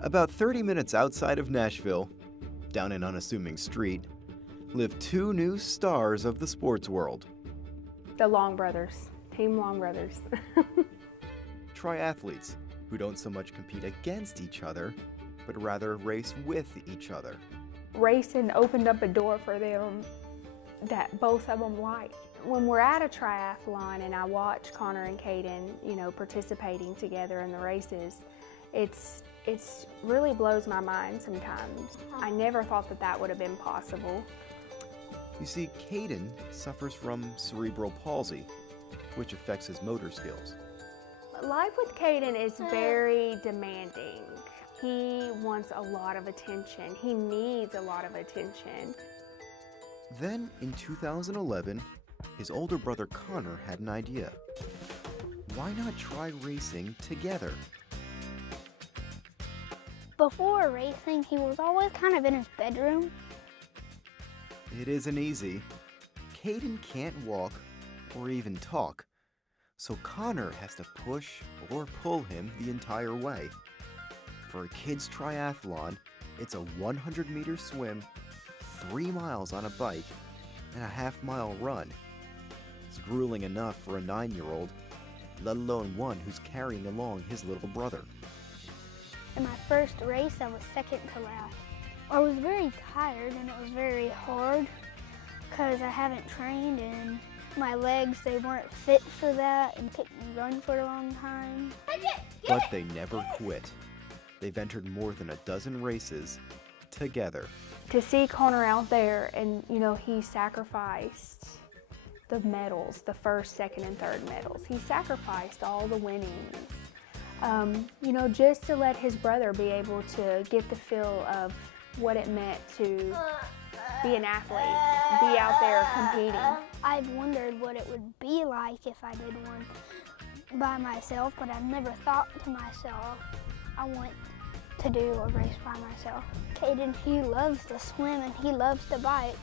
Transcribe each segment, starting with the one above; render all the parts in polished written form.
About 30 minutes outside of Nashville, down an unassuming street, live two new stars of the sports world. The Long Brothers, Team Long Brothers. Triathletes who don't so much compete against each other, but rather race with each other. Racing opened up a door for them that both of them like. When we're at a triathlon and I watch Connor and Caden, participating together in the races, it's really blows my mind sometimes. I never thought that would have been possible. You see, Caden suffers from cerebral palsy, which affects his motor skills. Life with Caden is very demanding. He wants a lot of attention. He needs a lot of attention. Then, in 2011, his older brother Connor had an idea. Why not try racing together? Before racing, he was always kind of in his bedroom. It isn't easy. Caden can't walk or even talk, so Connor has to push or pull him the entire way. For a kid's triathlon, it's a 100-meter swim, 3 miles on a bike, and a half-mile run. It's grueling enough for a 9-year-old, let alone one who's carrying along his little brother. In my first race, I was second to last. I was very tired and it was very hard because I haven't trained and my legs, they weren't fit for that and couldn't run for a long time. But they never quit. They've entered more than a dozen races together. To see Connor out there and, he sacrificed the medals, the first, second, and third medals. He sacrificed all the winnings, just to let his brother be able to get the feel of what it meant to be an athlete, be out there competing. I've wondered what it would be like if I did one by myself, but I've never thought to myself, I want to do a race by myself. Caden, he loves to swim and he loves to bike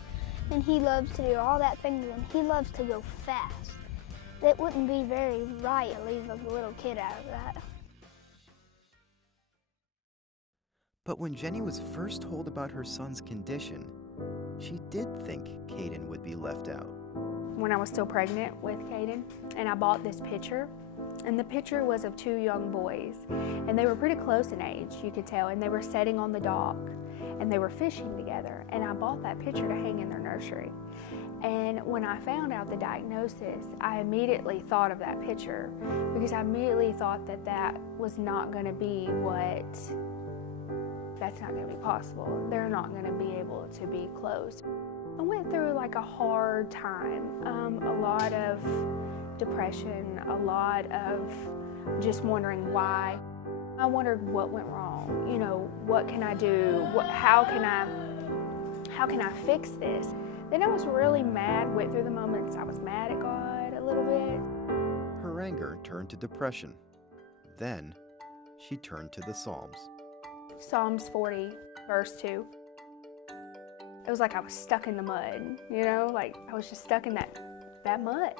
and he loves to do all that things and he loves to go fast. It wouldn't be very right to leave a little kid out of that. But when Jenny was first told about her son's condition, she did think Caden would be left out. When I was still pregnant with Caden, and I bought this picture, and the picture was of two young boys, and they were pretty close in age, you could tell, and they were sitting on the dock, and they were fishing together, and I bought that picture to hang in their nursery. And when I found out the diagnosis, I immediately thought of that picture, because I immediately thought that was not going to be that's not going to be possible. They're not going to be able to be close. I went through like a hard time, a lot of depression, a lot of just wondering why. I wondered what went wrong. What can I do? How can I fix this? Then I was really mad. Went through the moments I was mad at God a little bit. Her anger turned to depression. Then she turned to the Psalms. Psalms 40, verse 2. It was like I was stuck in the mud, like I was just stuck in that mud.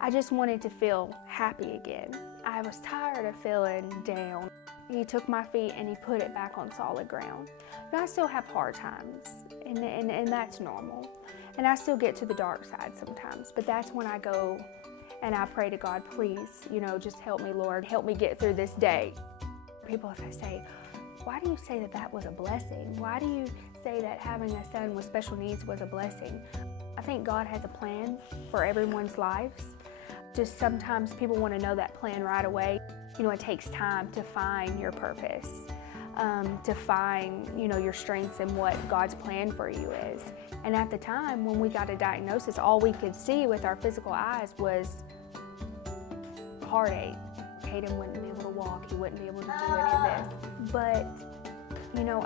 I just wanted to feel happy again. I was tired of feeling down. He took my feet and he put it back on solid ground. Now I still have hard times, and that's normal. And I still get to the dark side sometimes, but that's when I go and I pray to God, please, just help me, Lord, help me get through this day. People say, why do you say that was a blessing? Why do you say that having a son with special needs was a blessing? I think God has a plan for everyone's lives. Just sometimes people want to know that plan right away. It takes time to find your purpose, to find, your strengths and what God's plan for you is. And at the time when we got a diagnosis, all we could see with our physical eyes was heartache. Caden wouldn't be able to walk, he wouldn't be able to do any of this. But,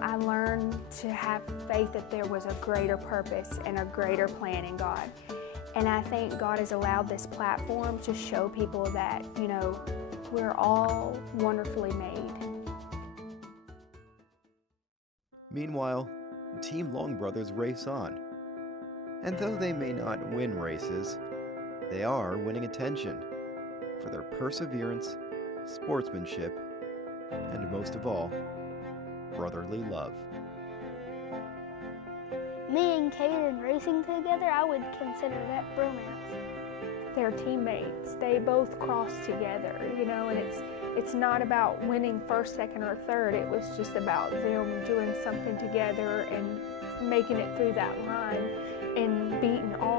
I learned to have faith that there was a greater purpose and a greater plan in God. And I think God has allowed this platform to show people that, we're all wonderfully made. Meanwhile, Team Long Brothers race on. And though they may not win races, they are winning attention for their perseverance, sportsmanship, and most of all, brotherly love. Me and Caden racing together, I would consider that bromance. They're teammates. They both cross together, you know, and it's not about winning first, second, or third. It was just about them doing something together and making it through that line and beating all